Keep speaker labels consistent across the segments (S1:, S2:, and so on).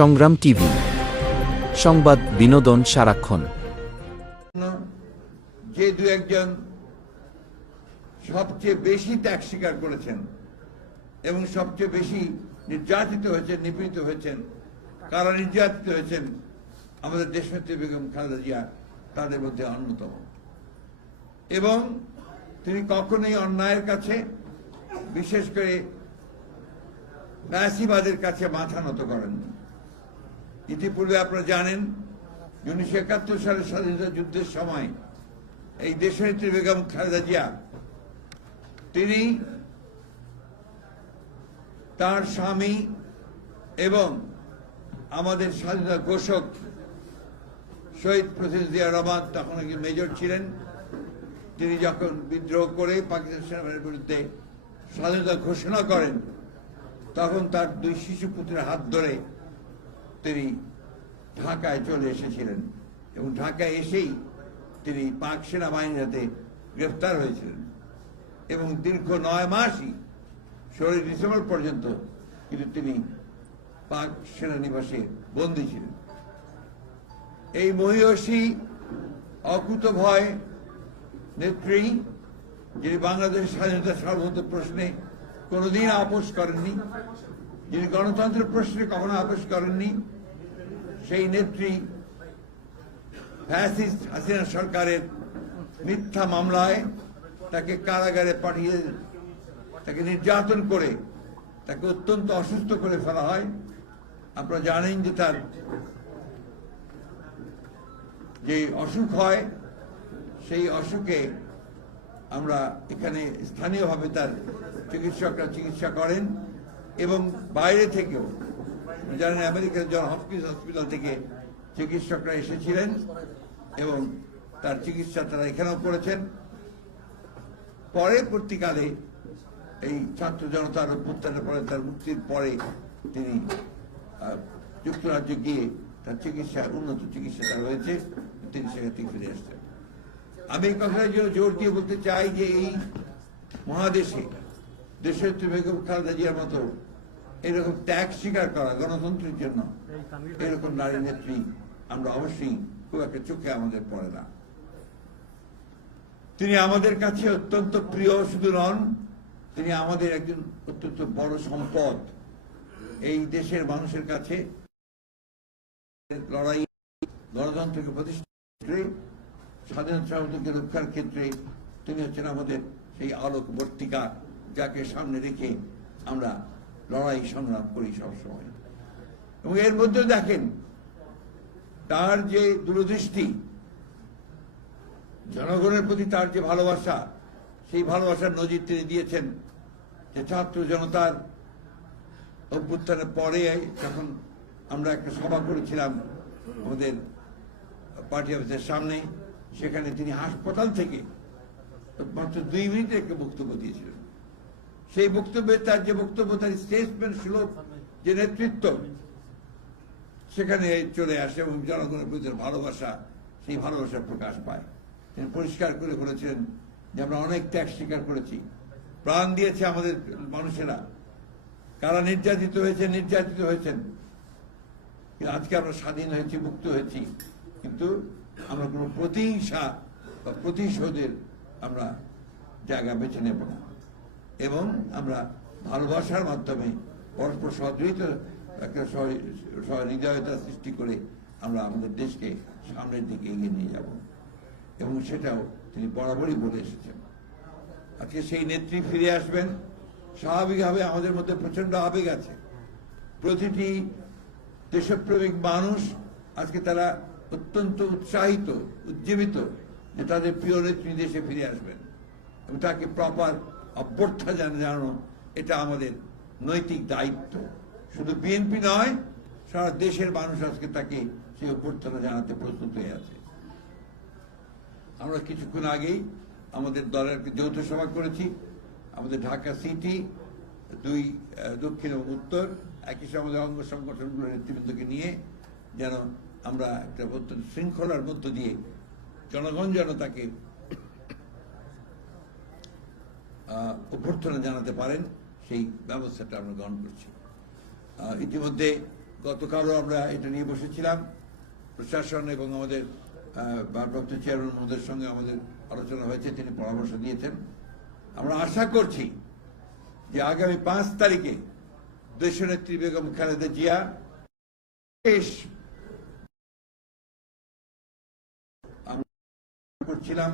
S1: সংগ্রাম টিভি, সংবাদ বিনোদন সারাক্ষণ।
S2: যে দু একজন সবচেয়ে বেশি ত্যাগ স্বীকার করেছেন এবং সবচেয়ে বেশি নির্যাতিত হয়েছেন, নিপীড়িত হয়েছেন, কারা নির্যাতিত হয়েছেন, আমাদের দেশনেত্রী বেগম খালেদা জিয়া তাদের মধ্যে অন্যতম। এবং তিনি কখনোই অন্যায়ের কাছে, বিশেষ করে ফ্যাসিবাদের কাছে মাথা নত করেননি। ইতিপূর্বে আপনারা জানেন, উনিশশো একাত্তর সালের স্বাধীনতা যুদ্ধের সময় এই দেশনেত্রী বেগম খালেদা জিয়া, তিনি তার স্বামী এবং আমাদের স্বাধীনতা ঘোষক শহীদ প্রফেসর জিয়া রহমান তখন একজন মেজর ছিলেন। তিনি যখন বিদ্রোহ করে পাকিস্তান সেনাবাহিনীর বিরুদ্ধে স্বাধীনতা ঘোষণা করেন, তখন তার দুই শিশু পুত্রের হাত ধরে তিনি ঢাকায় চলে এসেছিলেন এবং ঢাকায় এসেই তিনি পাক সেনাবাহিনীর হাতে গ্রেফতার হয়েছিলেন এবং দীর্ঘ নয় মাসই ষোলোই ডিসেম্বর পর্যন্ত কিন্তু তিনি পাক সেনানিবাসে বন্দী ছিলেন। এই মহিষী অকুত ভয়, নেত্রী, যিনি বাংলাদেশের স্বাধীনতা সার্বভৌমত্ব প্রশ্নে কোনোদিন আপোষ করেননি যিনি গণতন্ত্র প্রশ্নে কখনো আপোষ করেননি, সেই নেত্রী ফ্যাসিস্ট হাসিনা সরকারের মিথ্যা মামলায় তাকে কারাগারে পাঠিয়ে তাকে নির্যাতন করে তাকে অত্যন্ত অসুস্থ করে ফেলা হয়। আপনারা জানেন যে তার যে অসুখ হয়, সেই অসুখে আমরা এখানে স্থানীয়ভাবে তার চিকিৎসকরা চিকিৎসা করেন। এবং বাইরে থেকেও জানেন আমেরিকার জন হপকিন্স হসপিটাল থেকে চিকিৎসকরা এসেছিলেন এবং তার চিকিৎসা তারা এখানেও করেছেন। পরবর্তীকালে এই ছাত্র জনতার অভ্যুত্থানের পরে, তার মুক্তির পরে তিনি যুক্তরাজ্যে গিয়ে তার চিকিৎসা, উন্নত চিকিৎসা তার হয়েছে, তিনি সেখান থেকে ফিরে আসছেন। আমি এই জন্য জোর দিয়ে বলতে চাই যে এই মহাদেশে দেশের বেগম খালেদা জিয়ার মতো এরকম ত্যাগ স্বীকার করা গণতন্ত্রের জন্য এরকম নারী নেত্রী আমরা অবশ্যই খুব একটা চোখে আমাদের পড়ে না। তিনি আমাদের কাছে অত্যন্ত প্রিয় শুধু নন, তিনি আমাদের একজন অত্যন্ত বড় সম্পদ। এই দেশের মানুষের কাছে লড়াই গণতন্ত্রকে প্রতিষ্ঠা ক্ষেত্রে স্বাধীনতা রক্ষার ক্ষেত্রে তিনি হচ্ছেন আমাদের সেই আলোক আলোকবর্তিকা। যাকে সামনে রেখে আমরা লড়াই সংগ্রাম করি সবসময়। এবং এর মধ্যে দেখেন, তার যে দূরদৃষ্টি, জনগণের প্রতি তার যে ভালোবাসা, সেই ভালোবাসার নজির তিনি দিয়েছেন যে ছাত্র জনতার অভ্যুত্থানের পরে যখন আমরা একটা সভা করেছিলাম আমাদের পার্টি অফিসের সামনে, সেখানে তিনি হাসপাতাল থেকে মাত্র দুই মিনিটের একটা বক্তব্য দিয়েছিলেন। সেই বক্তব্যে তার যে বক্তব্য, তার স্টেটমেন্ট সুলভ যে নেতৃত্ব, সেখানে চলে আসে এবং জনগণের প্রতি ভালোবাসা, সেই ভালোবাসা প্রকাশ পায়। তিনি পরিষ্কার করে বলেছেন যে আমরা অনেক ত্যাগ স্বীকার করেছি। প্রাণ দিয়েছে আমাদের মানুষেরা। কারা নির্যাতিত হয়েছে, নির্যাতিত হয়েছেন। আজকে আমরা স্বাধীন হয়েছি, মুক্ত হয়েছি। কিন্তু আমরা কোনো প্রতিহিংসা বা প্রতিশোধের আমরা জায়গা বেছে নেব না। এবং আমরা ভালোবাসার মাধ্যমে পরস্পর সহযোগিতা একটা সহ- সহৃদয়তা সৃষ্টি করে আমরা আমাদের দেশকে সামনের দিকে এগিয়ে নিয়ে যাব। এবং সেটাও তিনি বরাবরই বলে এসেছেন। আজকে সেই নেত্রী ফিরে আসবেন। স্বাভাবিকভাবে আমাদের মধ্যে প্রচণ্ড আবেগ আছে। প্রতিটি দেশপ্রেমিক মানুষ আজকে তারা অত্যন্ত উৎসাহিত, উজ্জীবিত। যে তাদের প্রিয় নেত্রী দেশে ফিরে আসবেন। এবং তাকে প্রপার অভ্যর্থা জানা- জানানো এটা আমাদের নৈতিক দায়িত্ব। শুধু বিএনপি নয়, সারা দেশের মানুষ আজকে তাকে সেই অভ্যর্থনা জানাতে প্রস্তুত হয়ে আছে। আমরা কিছুক্ষণ আগেই আমাদের দলের যৌথ সভা করেছি, আমাদের ঢাকা সিটি, দুই দক্ষিণ এবং উত্তর, একই সঙ্গে অঙ্গ সংগঠনগুলোর নেতৃবৃন্দকে নিয়ে যেন আমরা একটা অত্যন্ত শৃঙ্খলার মধ্য দিয়ে জনগণ যেন তাকে অভ্যর্থনা জানাতে পারেন, সেই ব্যবস্থাটা আমরা গ্রহণ করছি। ইতিমধ্যে গতকালও আমরা এটা নিয়ে বসেছিলাম। প্রশাসন এবং আমাদের ভারপ্রাপ্ত চেয়ারম্যান মহোদয়ের সঙ্গে আমাদের আলোচনা হয়েছে, তিনি পরামর্শ দিয়েছেন। আমরা আশা করছি যে আগামী পাঁচ তারিখে দেশনেত্রী বেগম খালেদা জিয়া শেষ করছিলাম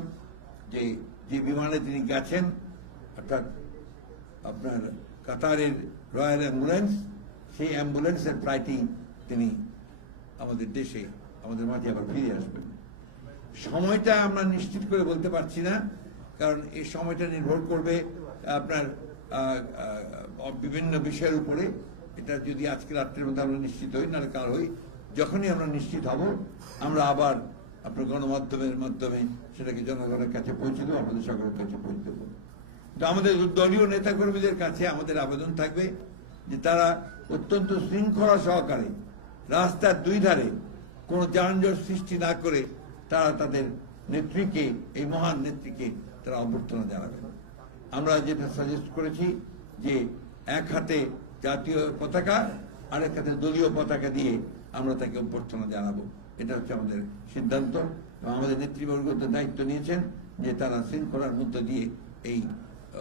S2: যে যে বিমানে তিনি গেছেন অর্থাৎ আপনার কাতারের রয়্যাল অ্যাম্বুলেন্স, সেই অ্যাম্বুলেন্সের ফ্লাইটেই তিনি আমাদের দেশে, আমাদের মাঝে আবার ফিরে আসবেন। সময়টা আমরা নিশ্চিত করে বলতে পারছি না, কারণ এই সময়টা নির্ভর করবে আপনার বিভিন্ন বিষয়ের উপরে। এটা যদি আজকে রাত্রের মধ্যে আমরা নিশ্চিত হই, নাহলে কাল হই, যখনই আমরা নিশ্চিত হব, আমরা আবার আপনার গণমাধ্যমের মাধ্যমে সেটাকে জনগণের কাছে পৌঁছে দেবো, আমাদের সকলের কাছে পৌঁছে দেবো। আমাদের দলীয় নেতাকর্মীদের কাছে আমাদের আবেদন থাকবে যে তারা অত্যন্ত শৃঙ্খলা সহকারে রাস্তার দুই ধারে কোনো যানজট সৃষ্টি না করে তারা তাদের নেত্রীকে, এই মহান নেত্রীকে তারা অভ্যর্থনা জানাবেন। আমরা যেটা সাজেস্ট করেছি যে এক হাতে জাতীয় পতাকা আর এক হাতে দলীয় পতাকা দিয়ে আমরা তাকে অভ্যর্থনা জানাব। এটা হচ্ছে আমাদের সিদ্ধান্ত। এবং আমাদের নেতৃবর্গ দায়িত্ব নিয়েছেন যে তারা শৃঙ্খলার মধ্য দিয়ে এই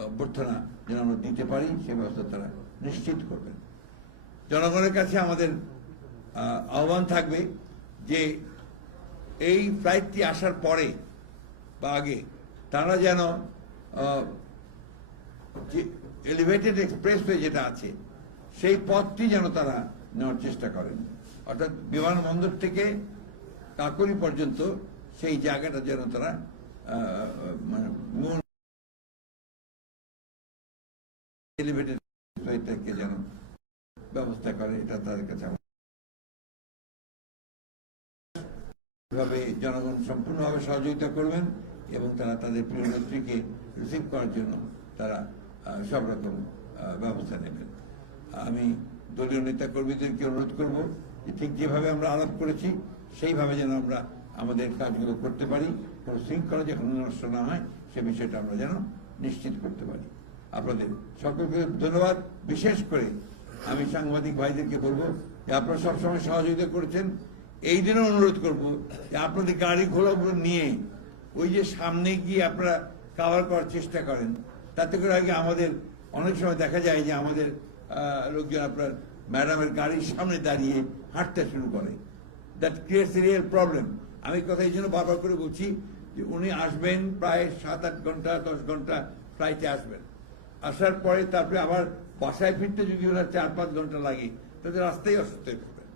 S2: অভ্যর্থনা যেন আমরা দিতে পারি, সে ব্যবস্থা তারা নিশ্চিত করবেন। জনগণের কাছে আমাদের আহ্বান থাকবে যে এই ফ্লাইটটি আসার পরে বা আগে তারা যেন যে এলিভেটেড এক্সপ্রেসওয়ে যেটা আছে, সেই পথটি যেন তারা নেওয়ার চেষ্টা করেন। অর্থাৎ বিমানবন্দর থেকে কাকরি পর্যন্ত সেই জায়গাটা যেন তারা মানে এলিভেটেড এক্সপ্রেসওয়েটাকে যেন ব্যবস্থা করে, এটা তাদের কাছে এভাবে জনগণ সম্পূর্ণভাবে সহযোগিতা করবেন এবং তারা তাদের প্রিয় নেত্রীকে রিসিভ করার জন্য তারা সব রকম ব্যবস্থা নেবেন। আমি দলীয় নেতা কর্মীদেরকে অনুরোধ করব ঠিক যেভাবে আমরা আলাপ করেছি, সেইভাবে যেন আমরা আমাদের কাজগুলো করতে পারি। কোনো শৃঙ্খলা যখন নষ্ট না হয়, সে বিষয়টা আমরা যেন নিশ্চিত করতে পারি। আপনাদের সকলকে ধন্যবাদ। বিশেষ করে আমি সাংবাদিক ভাইদেরকে বলব যে আপনারা সবসময় সহযোগিতা করেছেন। এই দিনও অনুরোধ করব যে আপনাদের গাড়ি ঘোড়াগুলো নিয়ে ওই যে সামনে গিয়ে আপনারা কাভার করার চেষ্টা করেন। তাতে করে আগে আমাদের অনেক সময় দেখা যায় যে আমাদের লোকজন আপনার ম্যাডামের গাড়ির সামনে দাঁড়িয়ে হাঁটতে শুরু করে। দ্যাট ক্রিয়েটস রিয়েল প্রবলেম আমি কথা এই জন্য বারবার করে বলছি যে উনি আসবেন প্রায় সাত আট ঘণ্টা, দশ ঘণ্টা ফ্লাইটে আসবেন। আসার পরে তারপরে আবার বাসায় ফিরতে যদি ওরা চার পাঁচ ঘণ্টা লাগে তাদের রাস্তায় অসুস্থ হয়ে পড়বেন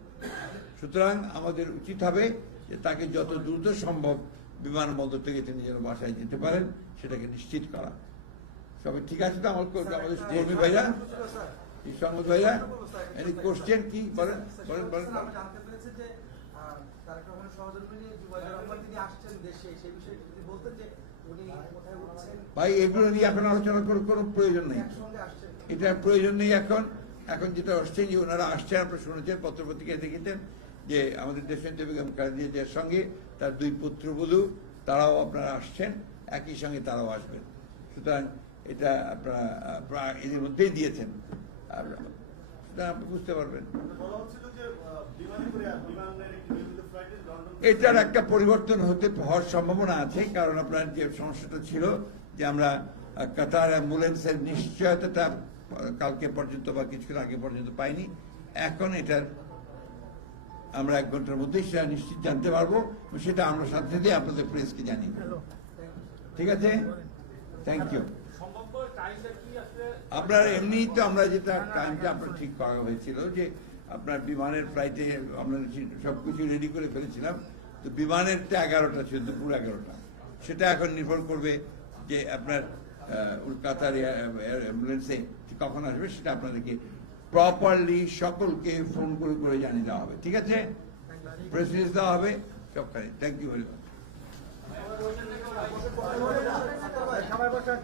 S2: সুতরাং আমাদের উচিত হবে যে তাকে যত দ্রুত সম্ভব বিমানবন্দর থেকে তিনি যেন বাসায় যেতে পারেন সেটাকে নিশ্চিত করা। সবাই ঠিক আছে তো আমার আমাদের কর্মী ভাইরা? সংবাদ ভাইরা এনি কোশ্চেন কি? বলেন বলেন বলেন।
S3: তারেক রহমানের রহমান তিনি আসছেন দেশে সেই বিষয়ে বলতেন যে
S2: ভাই, এগুলো নিয়ে এখন আলোচনা করার কোনো প্রয়োজন নেই। এটা প্রয়োজন নেই এখন। এখন যেটা আসছে যে ওনারা আসছেন আপনারা শুনেছেন, পত্রপত্রিকায় দেখেছেন যে আমাদের দেশনেত্রী বেগম খালেদা জিয়ার সঙ্গে তার দুই পুত্রবধূ তারাও আপনারা আসছেন, একই সঙ্গে তারাও আসবেন। সুতরাং এটা আপনারা এদের মধ্যেই দিয়েছেন। সুতরাং আপনি বুঝতে পারবেন।
S4: বলা হচ্ছিল যে বিমানে করে
S2: এটার একটা পরিবর্তন হতে হওয়ার সম্ভাবনা আছে, কারণ আপনার যে সমস্যাটা ছিল যে আমরা কাতার অ্যাম্বুলেন্সের নিশ্চয়তাটা কালকে পর্যন্ত বা কিছুক্ষণ আগে পর্যন্ত পাইনি। এখন এটার আমরা এক ঘণ্টার মধ্যেই সেটা নিশ্চিত জানতে পারব। সেটা আমরা সাথে দিয়ে আপনাদের প্রেসকে জানিয়ে ঠিক আছে? থ্যাংক ইউ আপনার এমনি তো আমরা যেটা টাইমটা আপনার ঠিক করা হয়েছিল যে আপনার বিমানের ফ্লাইটে আমরা সবকিছু রেডি করে ফেলেছিলাম তো বিমানেরটা এগারোটা ছিল দুপুর এগারোটা। সেটা এখন নির্ভর করবে যে আপনার আহ, কাতার অ্যাম্বুলেন্সে কখন আসবে সেটা আপনাদেরকে প্রপারলি সকলকে ফোন করে করে জানিয়ে দেওয়া হবে। ঠিক আছে? প্রেস রিলিজ দেওয়া হবে সবখানে। থ্যাংক ইউ ভেরি মাচ
S3: বসেন।